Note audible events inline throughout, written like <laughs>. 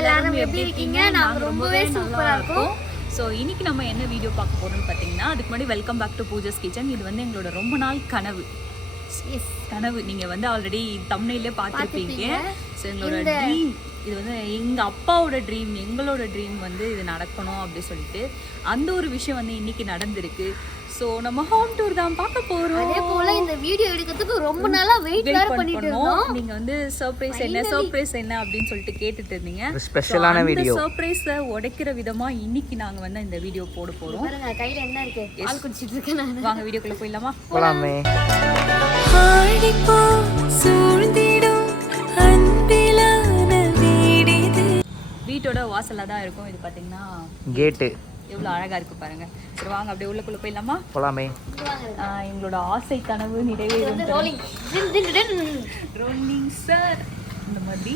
எல்லாரும் எப்படி இருக்கீங்க? நாங்க ரொம்பவே சூப்பரா இருக்கோம். ஸோ இன்னைக்கு நம்ம என்ன வீடியோ பார்க்க போறோம்னு பார்த்தீங்கன்னா அதுக்கு முன்னாடி welcome back to Pooja's kitchen இது வந்து எங்களோட ரொம்ப நாள் கனவு. எஸ் கனவு. நீங்க வந்து ஆல்ரெடி தமிழ்லே பார்த்துருப்பீங்க. ஸோ எங்களோட ட்ரீம் இது வந்து எங்க அப்பாவோட ட்ரீம் எங்களோட ட்ரீம் வந்து இது நடக்கணும் அப்படி சொல்லிட்டு அந்த ஒரு விஷயம் வந்து இன்னைக்கு நடந்திருக்கு. ஸோ நம்ம ஹோம் டூர் தான் பார்க்க போறோம். அதே போல இந்த வீடியோ எடுக்கிறதுக்கு ரொம்ப நாளா வெயிட் வேற பண்ண பண்ணிட்டு. இருந்தோம். நீங்க வந்து சர்ப்ரைஸ் என்ன சர்ப்ரைஸ் என்ன அப்படின்னு சொல்லிட்டு கேட்டுட்டு இருந்தீங்க. ஒரு ஸ்பெஷலான வீடியோ சர்ப்ரைஸை உடைக்கிற விதமா இன்னைக்கு நாங்க வந்து இந்த வீடியோ போட போறோம். பாருங்க கையில என்ன இருக்கு? பால் குடிச்சிட்டு இருக்கேன் நான். வாங்க வீடியோக்குள்ள போயிடலாமா? போலாமே. வீட்டோட வாசல்ல தான் இருக்கும். இது பாத்தீங்கன்னா கேட்டு. எவ்வளவு அழகா இருக்கு பாருங்க. சரி வாங்க அப்படியே உள்ளுக்குள்ள போயிடலாமா? போலாமே. ஆஹ் எங்களோட ஆசை கனவு நிறைவேறும். ரோலிங் சார் இந்த மாதிரி.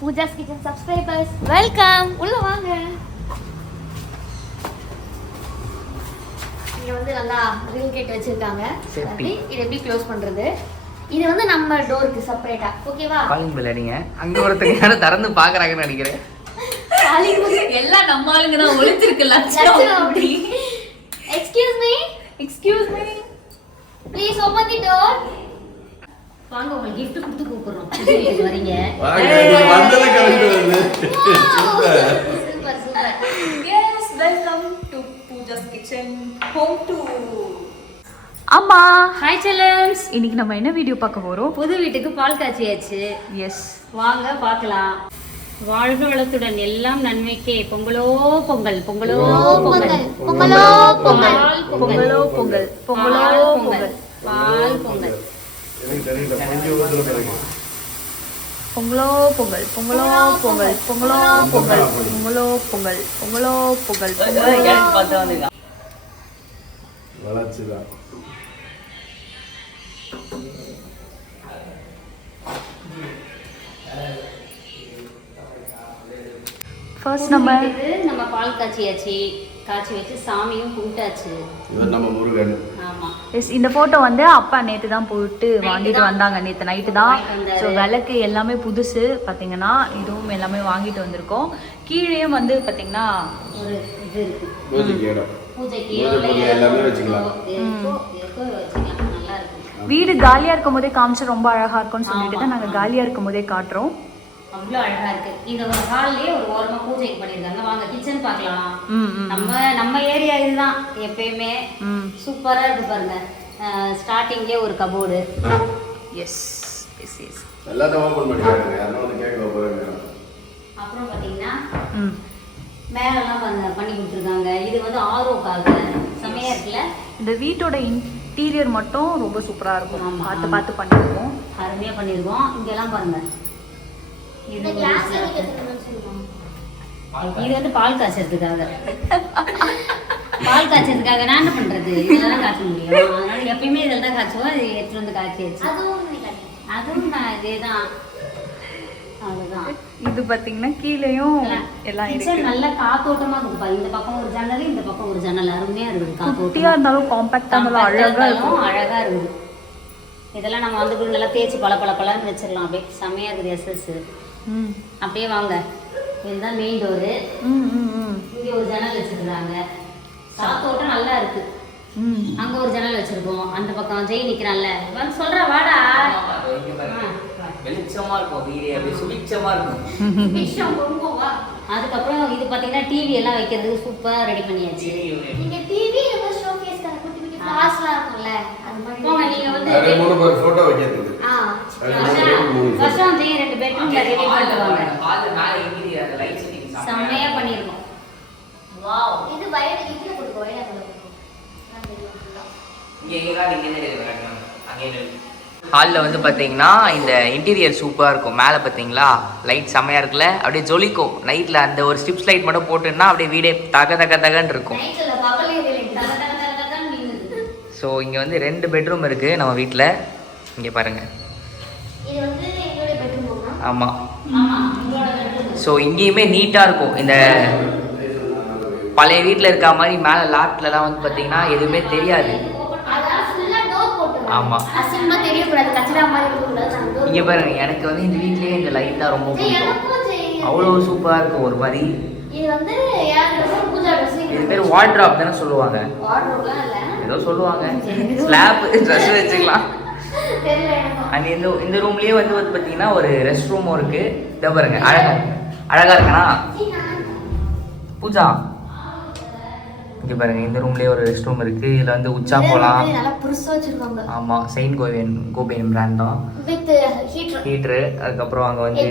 பூஜாஸ் கிச்சன் சப்ஸ்கிரைபர்ஸ் வெல்கம் உள்ள வாங்க. இங்க வந்து நல்லா ரிங் கேட் வச்சிருக்காங்க. இது எப்படி க்ளோஸ் பண்றது? இது வந்து நம்ம டோருக்கு செப்பரேட்டா ஓகேவா காலிங் பில் அடிங்க. அங்க ஒருத்தங்க யாரும் திறந்து பாக்குறாங்கன்னு நினைக்கிறேன். எல்லாம் நம்ம ஆளுங்க தான் ஒளிஞ்சிருக்கு லட்சணம் அப்படி. Excuse me excuse me please open the door வாங்க gift கொடுத்து கூப்பிடுறோம். வீட்டுக்கு <laughs> வரீங்க. வந்தது கரெக்ட் வருது super super yes welcome to Pooja's kitchen home to அம்மா. ஹாய் செல்லம்ஸ் இன்னைக்கு நம்ம என்ன வீடியோ பார்க்க போறோம்? புது வீட்டுக்கு பால் காய்ச்சியாச்சு. எஸ் வாங்க பார்க்கலாம். வாழ்க வளத்துடன் எல்லாம் நன்மைக்கே. பொங்கலோ பொங்கல் பொங்கலோ பொங்கல் பொங்கலோ. பொங்கல். பொங்கலோ பொங்கல். பொங்கலோ. பொங்கல் பால் பொங்கல். பொங்கலோ. பொங்கல். பொங்கலோ பொங்கல். பொங்கலோ பொங்கல் பொங்கலோ. பொங்கல். பொங்கலோ பொங்கல். <laughs> பொங்கலோ வளர்ச்சி ஃபர்ஸ்ட் நம்ம நம்ம பால் காய்ச்சியாச்சு காய்ச்சி வச்சு சாமியும் கும்பிட்டாச்சு. நம்ம முருகன். ஆமா. எஸ் இந்த ஃபோட்டோ வந்து அப்பா நேற்று தான் போட்டு வாங்கிட்டு வந்தாங்க. நேற்று நைட்டு தான். ஸோ விளக்கு எல்லாமே புதுசு. பார்த்தீங்கன்னா இதுவும் எல்லாமே வாங்கிட்டு வந்திருக்கோம். கீழேயும் வந்து பார்த்தீங்கன்னா ஒரு இது இருக்கு. பூஜைக்கு எல்லாமே வச்சுக்கலாம். வீடு காலியாக இருக்கும் போதே காமிச்சு ரொம்ப அழகாக இருக்கும்னு சொல்லிட்டு தான் நாங்கள் காலியாக இருக்கும் போதே காட்டுறோம். அவ்வளோ அழகா இருக்கு. இந்த ஒரு ஹால்லயே ஒரு ஓரமா பூஜைக்கு பண்ணியிருக்காங்க வாங்க கிச்சன் பார்க்கலாம். நம்ம நம்ம ஏரியா இதுதான். எப்பயுமே சூப்பரா இருக்கு பாருங்க. ஸ்டார்டிங்லேயே ஒரு கபோர்டு எஸ் எஸ் எஸ் அப்புறம் பார்த்தீங்கன்னா ம். மேலெல்லாம் பண்ண பண்ணி கொடுத்துருக்காங்க. இது வந்து ஆர்ஓக்காக செமையா இருக்குல்ல? இந்த வீட்டோட இன்டீரியர் மட்டும் ரொம்ப சூப்பராக இருக்கும். பார்த்து. பார்த்து பண்ணியிருக்கோம் அருமையா பண்ணியிருக்கோம் இங்கெல்லாம் பாருங்க. இது இது வந்து பால் காய்ச்சறதுக்காக. பால் காய்ச்சறதுக்காக நான் என்ன பண்றது? இதெல்லாம் தான் காய்ச்ச முடியும்? அதனால எப்பயுமே இதில் தான் காய்ச்சுவோம் இது எடுத்துட்டு வந்து காய்ச்சியாச்சு. அதுவும் நான் இதே தான். அவ்வளோதான் இது பார்த்தீங்கன்னா கீழேயும் எல்லாம் கிச்சன் நல்ல காத்தோட்டமா இருக்குப்பா இந்த பக்கம் ஒரு ஜன்னல் இந்த பக்கம் ஒரு ஜன்னல். அருமையா இருக்குது காத்தோட்டமா. இருந்தாலும் காம்பேக்டாக இருந்தாலும் அழகாக இருக்கும். அழகா இருக்குது இதெல்லாம் நம்ம வந்து நல்லா தேய்ச்சி பல பல பலன்னு வச்சிடலாம் அப்படியே. செம்மையா இருக்குது எஸ்எஸ் அப்படியே வாங்க. இதுதான் மெயின் டோரு ம் ம் ம். இங்க ஒரு ஜன்னல் வச்சிருக்காங்க காத்தோட்டம் நல்லா இருக்கு. ம். அங்க ஒரு ஜன்னல் வச்சிருக்கோம். அந்த பக்கம் ஜெய் நிக்கிறான்ல. வந்து சொல்ற வாடா. ஆ. வெளிச்சமா இருக்கும் வீடு. அப்படியே சுபிச்சமா இருக்கும். விஷம் ரொம்ப வா. அதுக்கப்புறம் இது பாத்தீங்கன்னா டிவி எல்லாம் வைக்கிறதுக்கு சூப்பரா ரெடி பண்ணியாச்சு. நீங்க டிவி ஷோகேஸ் குட்டி குட்டி ஃபிளாஷ்லாம் இருக்கும்ல அது மாதிரி போங்க நீங்க வந்து நிறைய மூணு பேர் போட்டோ வைக்கிறது ஆ அது மூணு பேருக்கு மூணு photo. வருஷம் பெட்ரூம்ல ரெடி பண்ணுவாங்க பால் மேல இன்டீரியர் லைட் செட்டிங் செம்மையா பண்ணிருக்கோம். வாவ் இது வயல் இதுல கொடுக்கும் வயல இங்க எங்க இங்க அங்கே ஹாலில் வந்து பார்த்தீங்கன்னா இந்த இன்டீரியர் சூப்பராக இருக்கும். மேலே பார்த்தீங்களா லைட் செம்மையாக இருக்குல்ல? அப்படியே ஜொலிக்கும். நைட்டில் அந்த ஒரு ஸ்டிப்ஸ் லைட் மட்டும் போட்டுன்னா அப்படியே வீடே தக தக தகன்னு இருக்கும். நைட்ல பகல் தக தக தக தகன்னு மின்னுது. ஸோ இங்கே வந்து ரெண்டு பெட்ரூம் இருக்குது நம்ம வீட்டில் இங்கே பாருங்கள் இது வந்து எங்களுடைய பெட்ரூம் ஆமாம். ஸோ இங்கேயுமே நீட்டாக இருக்கும். இந்த பழைய வீட்டில் இருக்க மாதிரி மேலே லாட்லலாம் வந்து பார்த்தீங்கன்னா எதுவுமே தெரியாது. அதான் ஃபுல்லா டோர் போட்டு ஆமா. அசிங்கமா தெரியக்கூடாது. கச்சரா மாதிரி இருக்கக்கூடாது. நாங்க door இங்கே பாருங்க எனக்கு வந்து இந்த வீட்லேயே இந்த லைட் தான் ரொம்ப பிடிக்கும். அவ்வளோ சூப்பராக இருக்கும் ஒரு மாதிரி. இது பேர் வார்ட்ராப் தானே சொல்லுவாங்க. ஏதோ சொல்லுவாங்க. <laughs> ஸ்லாப் ட்ரெஸ் வச்சுக்கலாம். அண்ட் இந்த இந்த ரூம்லயே வந்து வந்து பார்த்தீங்கன்னா ஒரு ரெஸ்ட் ரூமும் இருக்கு. இதை பாருங்க அழகா இருக்கு. அழகா இருக்கனா பூஜா? இங்க பாருங்க இந்த ரூம்லயே ஒரு ரெஸ்ட் ரூம் இருக்கு. இதுல வந்து உச்சா போலாம். வந்து நல்லா புதுசா வச்சிருக்காங்க ஆமா செயின்ட் கோபியன் கோபியன் பிராண்ட் தான். ஹீட்ரு. அதுக்கப்புறம் அங்க வந்து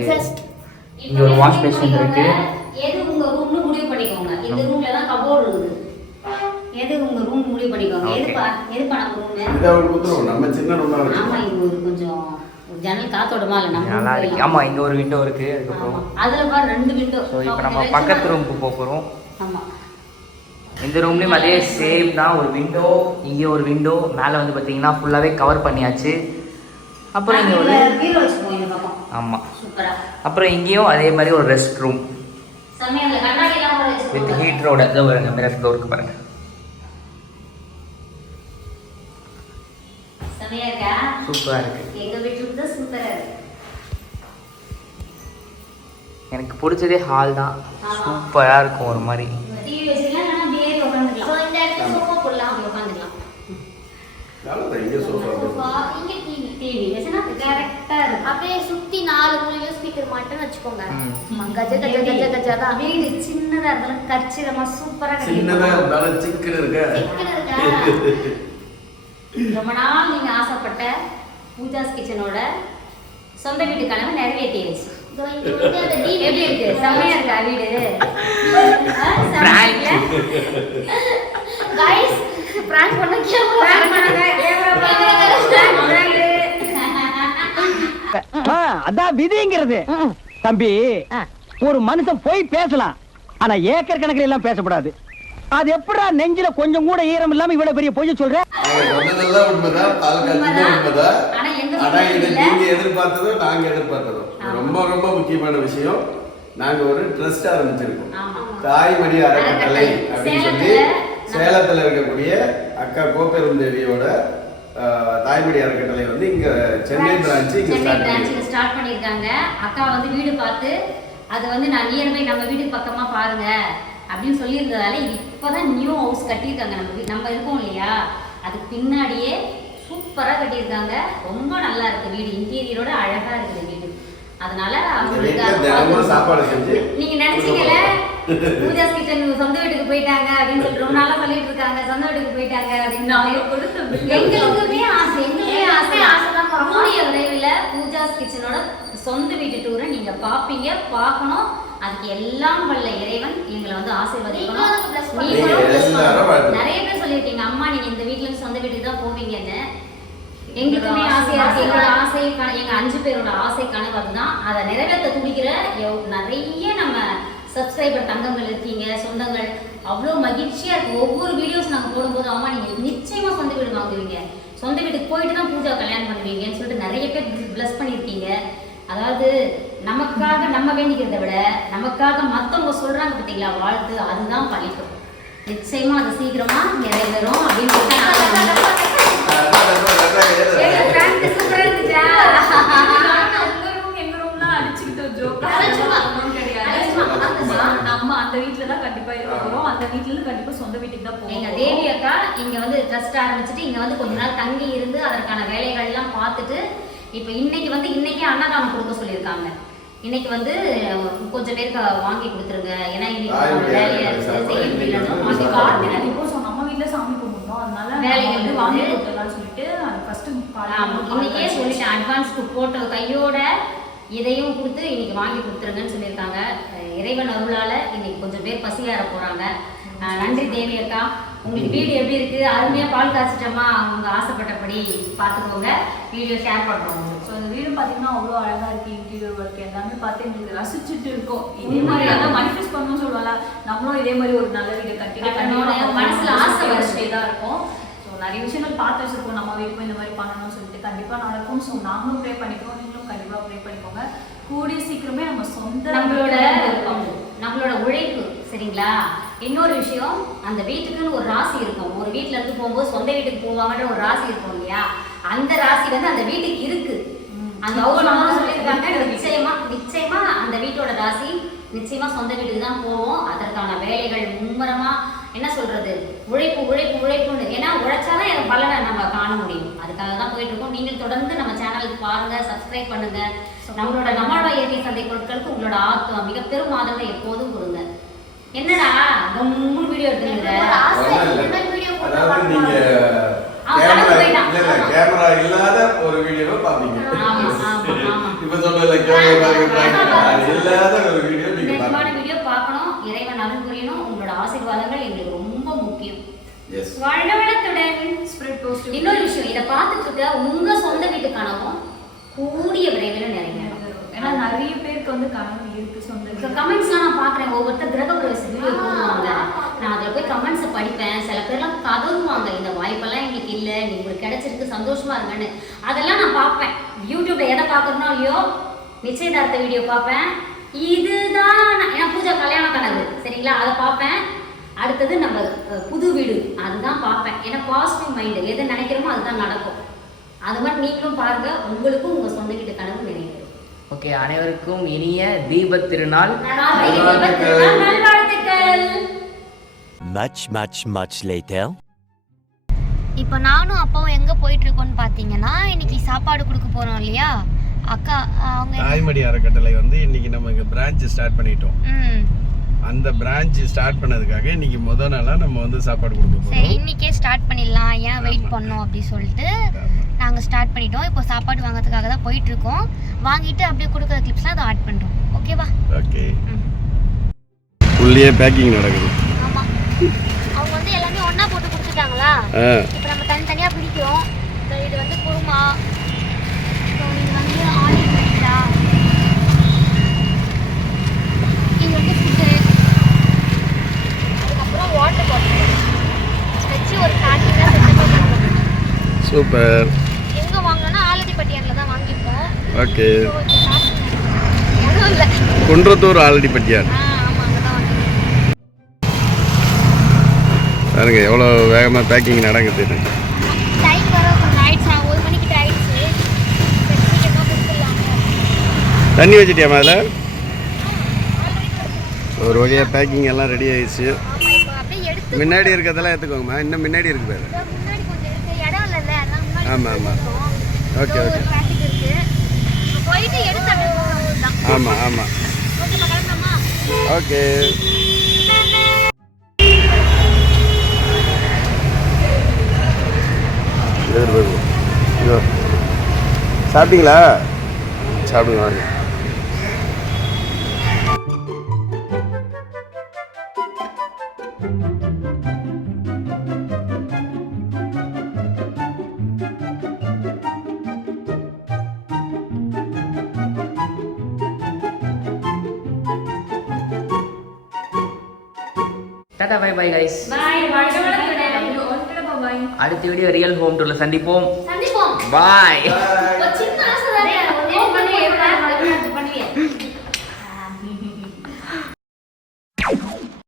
இங்க ஒரு வாஷ் பேஷன் இருக்கு. எது உங்க ரூம்னு முடிவு பண்ணிக்கோங்க. இந்த ரூம்ல தான் கபோர்டு இருக்குது. எது உங்க ரூம் முடிவு பண்ணிக்கோங்க. எதுப்பா எதுப்பா நம்ம ரூம் இதை ஒரு குத்துருவோம் நம்ம சின்ன ரூம்லாம் ஆமா இங்க ஒரு கொஞ்சம் ஜன்னல் காத்தோடமா இல்ல நம்ம நல்லா இருக்கு. ஆமா இங்க ஒரு விண்டோ இருக்கு. அதுக்கப்புறம். அதுல பாரு ரெண்டு விண்டோ இப்போ நம்ம பக்கத்து ரூமுக்கு போக போறோம். ஆமா. இந்த ரூம்லயும் அதே சேம் தான் ஒரு விண்டோ இங்கே ஒரு விண்டோ மேலே வந்து பார்த்தீங்கன்னா ஃபுல்லாகவே கவர் பண்ணியாச்சு. அப்புறம் இங்கே ஒரு ஆமாம் சூப்பரா. அப்புறம் இங்கேயும் அதே மாதிரி ஒரு ரெஸ்ட் ரூம் வித் ஹீட்டரோட இதோ பாருங்க மிரர் டோருக்கு பாருங்க. செம்மையா இருக்கா? சூப்பராக இருக்கு. எங்க வீட்டுக்கு தான் சூப்பரா இருக்கு. எனக்கு பிடிச்சதே ஹால் தான். சூப்பராக இருக்கும் ஒரு மாதிரி. அப்படியே சுத்தி நாலு மூலையில ஸ்பீக்கர் மட்டும் வச்சுக்கோங்க. கஜ கஜ கஜ கஜ தான். வீடு சின்னதா இருந்தாலும் கச்சிதமா சூப்பரா கட்டிருக்கோம் இருந்தாலும் சிக்கன் இருக்க? சிக்கன் இருக்கா? ரொம்ப நாள் நீங்க ஆசைப்பட்ட பூஜாஸ் கிச்சனோட சொந்த வீட்டு கனவு நிறைவேற்றிடுச்சு எப்படி இருக்கு? செம்மையா இருக்கா வீடு? கைஸ் பிராங்க் பண்ண அதான் விதிங்கிறது. தம்பி ஒரு மனுஷன் போய் பேசலாம். ஆனா ஏக்கர் கணக்கில் எல்லாம் பேசக்கூடாது. அது எப்படா நெஞ்சில கொஞ்சம் கூட ஈரம் இல்லாம இவ்வளவு பெரிய பொய்ய சொல்ற? ஆனா இது. நீங்க எதிர்பார்த்ததும் நாங்க எதிர்பார்த்ததும் ஆமா. ரொம்ப ரொம்ப முக்கியமான விஷயம் நாங்க ஒரு ட்ரஸ்ட் ஆரம்பிச்சிருக்கோம் ஆமா. தாய்மடி அறக்கட்டளை. அப்படின்னு சொல்லி சேலத்துல இருக்கக்கூடிய அக்கா கோப்பெரும் தேவியோட ஆஹ், தாய்மடி அறக்கட்டளை வந்து இங்க சென்னை பிரான்ச்சு இங்க ஸ்டார்ட் பண்ணியிருக்காங்க. அக்கா வந்து வீடு பார்த்து அது வந்து நான் நியர்பை நம்ம வீட்டுக்கு பக்கமா பாருங்க அப்படின்னு சொல்லியிருந்ததால இப்போதான் நியூ ஹவுஸ் கட்டியிருக்காங்க நம்ம வீ- நம்ம இருக்கோம் இல்லையா? அதுக்கு பின்னாடியே சூப்பரா கட்டியிருக்காங்க. ரொம்ப நல்லா இருக்கு வீடு. இன்டீரியரோட அழகா இருக்குது வீடு. அதனால நீங்க நினைச்சீங்கல்ல? பூஜாஸ் கிச்சன் சொந்த வீட்டுக்கு போயிட்டாங்க அப்படின்னு சொல்லிட்டு ரொம்ப நாளா சொல்லிட்டு இருக்காங்க. சொந்த வீட்டுக்கு போயிட்டாங்க அப்படின்னு எங்களுக்குமே ஆசை எங்களுமே ஆசை ஆசைதான் பாப்போம். கூடிய விரைவில் பூஜாஸ் கிச்சனோட சொந்த வீட்டு டூரை நீங்க பாப்பீங்க. பார்க்கணும். அதுக்கு எல்லாம் வல்ல இறைவன் எங்களை வந்து ஆசீர்வதிக்கணும். நிறைய பேர் சொல்லியிருக்கீங்க அம்மா நீங்க இந்த வீட்ல சொந்த வீட்டுக்கு தான் போவீங்கன்னு. எங்களுக்குமே ஆசையா இருக்கு. எங்களோட. ஆசை எங்க அஞ்சு பேரோட ஆசை கனவு அதுதான். அதை நிறைவேற்ற துடிக்கிற நிறைய நம்ம சப்ஸ்கிரைபர் தங்கங்கள் இருக்கீங்க சொந்தங்கள். அவ்வளோ மகிழ்ச்சியா இருக்கு. ஒவ்வொரு வீடியோஸ் நாங்க போடும்போது அம்மா நீங்க நிச்சயமா சொந்த வீடு வாங்குவீங்க. சொந்த வீட்டுக்கு போயிட்டு தான் பூஜா கல்யாணம் பண்ணுவீங்கன்னு சொல்லிட்டு நிறைய பேர் ப்ளஸ் பண்ணியிருக்கீங்க. அதாவது நமக்காக நம்ம வேண்டிக்கிறத விட நமக்காக மத்தவங்க சொல்றாங்க பார்த்தீங்களா வாழ்த்து அதுதான் பழிக்கும். நிச்சயமா அது சீக்கிரமா நிறைவேறும் அப்படின்னு நம்ம- அந்த வீட்ல தான் கண்டிப்பா இருக்க போறோம் அந்த வீட்ல இருந்து கண்டிப்பா சொந்த வீட்டுக்கு தான் போவோம் எங்க தேவி அக்கா இங்க வந்து ட்ரஸ்ட் ஆரம்பிச்சுட்டு இங்க வந்து கொஞ்ச நாள் தங்கி இருந்து அதற்கான வேலைகள் எல்லாம் பார்த்துட்டு இப்ப இன்னைக்கு வந்து இன்னைக்கே அன்னதானம் கொடுக்க சொல்லியிருக்காங்க. இன்னைக்கு வந்து கொஞ்சம் பேருக்கு வாங்கி கொடுத்துருங்க. ஏன்னா இன்னைக்கு வேலையா பேர் இருக்கு சாப்பாடு செய்ய இன்னைக்கு முடியலன்னு வந்து வாங்கி சாப்பாடு. கார்த்திகை கொடுத்துருங்க. இப்போ சொ- நம்ம வீட்ல சாமி கும்பிடணும் அதனால வேலைகள் வந்து வாங்கி கொடுத்துடலாம்னு சொல்லிட்டு அது ஃபர்ஸ்ட் இன்னைக்கே சொல்லிட்டேன். அட்வான்ஸ்க்கு போட்ட கையோட இதையும் கொடுத்து இன்னைக்கு வாங்கி கொடுத்துருங்கன்னு சொல்லியிருக்காங்க. இறைவன் அருளால இன்னைக்கு கொஞ்சம் பேர் பசியார போறாங்க. நன்றி தேவி அக்கா. உங்களுக்கு வீடு எப்படி இருக்கு? அருமையா பால் காய்ச்சிட்டோமா? அவங்க ஆசைப்பட்டபடி பார்த்துக்கோங்க. வீடியோ ஷேர் பண்றோம். உங்களுக்கு ஸோ இந்த வீடு பார்த்தீங்கன்னா அவ்வளோ அழகா இருக்கு. இன்டீரியர் ஒர்க் எல்லாமே பார்த்து எங்களுக்கு ரசிச்சுட்டு இருக்கோம். இதே மாதிரி அதான் மனிஃபெஸ்ட் பண்ணணும்னு சொல்லுவாங்க நம்மளும் இதே மாதிரி ஒரு நல்ல வீடு கட்டிட்டு கண்டிப்பா மனசுல ஆசை. வச்சுட்டே தான் இருக்கும். ஸோ நிறைய விஷயங்கள் பார்த்து வச்சிருக்கோம். நம்ம வீட்டுக்கும் இந்த மாதிரி பண்ணணும்னு சொல்லிட்டு கண்டிப்பா நடக்கும் ஸோ நாங்களும் ப்ரே பண்ணிக்கிறோம் நீங்களும் கண்டிப்பா ப்ரே பண்ணிக்கோங்க. கூடிய சீக்கிரமே நம்ம சொந்த நம்மளோட. நம்மளோட உழைப்பு சரிங்களா? இன்னொரு விஷயம் அந்த வீட்டுக்குன்னு ஒரு ராசி இருக்கும். ஒரு வீட்ல இருந்து போகும்போது சொந்த வீட்டுக்கு போவாங்கன்ற ஒரு ராசி இருக்கும் இல்லையா? அந்த ராசி வந்து அந்த வீட்டுக்கு இருக்கு. அந்த ஓனர் சொல்லியிருக்காங்க நிச்சயமா நிச்சயமா அந்த வீட்டோட ராசி நிச்சயமா சொந்த வீட்டுக்கு தான் போவோம். அதற்கான வேலைகள் மும்முரமா என்ன சொல்றது உழைப்பு உழைப்பு உழைப்புன்னு. ஏன்னா உழைச்சாதான் எனக்கு பலனை நம்ம காண முடியும். அதுக்காக தான் போயிட்டு இருக்கோம். நீங்கள் தொடர்ந்து நம்ம சேனலுக்கு பாருங்க சப்ஸ்கிரைப் பண்ணுங்க. நம்மளோட நம்மளோட இயற்கை சந்தை பொருட்களுக்கு உங்களோட ஆத்மா மிக பெரும் ஆதரவை எப்போதும் கொடுங்க. என்னடா மூணு வீடியோ போட்டு அதாவது நீங்க கேமரா இல்லாத ஒரு வீடியோவை பாப்பீங்க. இப்ப கேமரா இல்லாத ஒரு வீடியோ நீங்க பாப்பீங்க வீடியோ பார்க்கணும் இறைவன் அருள் புரியணும் உங்களோட ஆசீர்வாதங்கள் எங்களுக்கு ரொம்ப முக்கியம். எஸ் வாழ்க வளத்துடன் ஸ்ப்ரெட் போஸ்ட் இன்னொரு விஷயம் இதை பார்த்துட்டு இருக்க உங்க சொந்த வீட்டு கனவும் கூடிய விரைவில் நிறைவேறும். ஏன்னா நிறைய பேருக்கு வந்து கனவு இருக்கு சொந்த. கமெண்ட்ஸ்லாம் நான் பார்க்குறேன். ஒவ்வொருத்தர் கிரக பிரவேச வீடியோ போடுவாங்க நான் அதில் போய் கமெண்ட்ஸை படிப்பேன். சில பேர்லாம் கதறுவாங்க இந்த வாய்ப்பெல்லாம் எங்களுக்கு இல்லை. நீ உங்களுக்கு கிடைச்சிருக்கு. சந்தோஷமா இருங்கன்னு. அதெல்லாம் நான் பார்ப்பேன். யூடியூப்ல எதை பார்க்குறனோ இல்லையோ நிச்சயதார்த்த வீடியோ பார்ப்பேன். இதுதான் ஏன்னா பூஜா கல்யாண கனவு. சரிங்களா? அதை பார்ப்பேன். அடுத்தது நம்ம புது வீடு. அதுதான் பார்ப்பேன். ஏன்னா பாசிட்டிவ் மைண்டு எதை நினைக்கிறோமோ அதுதான் நடக்கும். அது மாதிரி நீங்களும் பாருங்க. உங்களுக்கும் உங்க சொந்த வீட்டு கனவு ஓகே அனைவருக்கும் இனிய தீபத் திருநாள். Much, much, much later. இப்போ நானும் அப்பாவும் எங்க போயிட்டு இருக்கோம்னு பாத்தீங்கன்னா இன்னைக்கு சாப்பாடு கொடுக்க போறோம் இல்லையா? அக்கா அவங்க தாய்மடி அறக்கட்டளை வந்து இன்னைக்கு நம்ம இங்க பிரான்ச் ஸ்டார்ட் பண்ணிட்டோம். ம். அந்த பிரான்ச் ஸ்டார்ட் பண்ணதுக்காக இன்னைக்கு முத நாளா நம்ம வந்து சாப்பாடு கொடுக்க சரி போறோம் இன்னைக்கே ஸ்டார்ட் பண்ணிடலாம். ஏன் வெயிட் பண்ணோம் அப்படி சொல்லிட்டு நாங்கள் ஸ்டார்ட் பண்ணிட்டோம். இப்போ சாப்பாடு வாங்குறதுக்காக தான் போயிட்டு இருக்கோம் வாங்கிட்டு அப்படியே கொடுக்குற கிளிப்ஸ்லாம் அதை ஆட் பண்ணுறோம் ஓகேவா ஓகே. உள்ளே பேக்கிங் நடக்குது. ஆமாம் அவங்க வந்து எல்லாமே ஒன்றா போட்டு கொடுத்துட்டாங்களா? இப்போ நம்ம தனித்தனியாக பிடிக்கிறோம். இது வந்து குருமா அப்புறம் இது வந்து ஆனியன் ரைத்தா இது வந்து ஃபுட்டு அதுக்கப்புறம் வாட்டர் பாட்டில் வச்சு ஒரு பேக்கிங்காக சூப்பர். எங்கே வாங்கினோன்னா ஆலடிப்பட்டியானில் தான் வாங்கியிருக்கோம் ஓகே. குன்றத்தூர் ஆல்ரெடி பட்டியார் ஆ ஆமாம் அங்கே தான் வாங்கியிருக்கோம் பாருங்க எவ்வளோ வேகமாக பேக்கிங் நடக்குது. தண்ணி வச்சிட்டியாமா அதில்? ஒரு வழியாக பேக்கிங் எல்லாம் ரெடி ஆயிடுச்சு ஆமாம் இப்போ அப்படியே எடுத்து முன்னாடி இருக்கிறதெல்லாம் எடுத்துக்கோங்கம்மா. இன்னும் முன்னாடி இருக்கு பாரு. இதோ முன்னாடி கொஞ்சம் இருக்கு. இடம் இல்லைல்ல அதான் முன்னாடி ஆமா, கொஞ்சம் ஆமா. எடுத்துக்கிறோம். Okay, okay. ஆமாம் ஆமாம் ஓகே சாப்பிட்டீங்களா? சாப்பிடுங்க வாங்க. டாடா பை பை கைஸ் அடுத்த வீடியோ ரியல் ஹோம் டூர்ல சந்திப்போம். Bye Bye.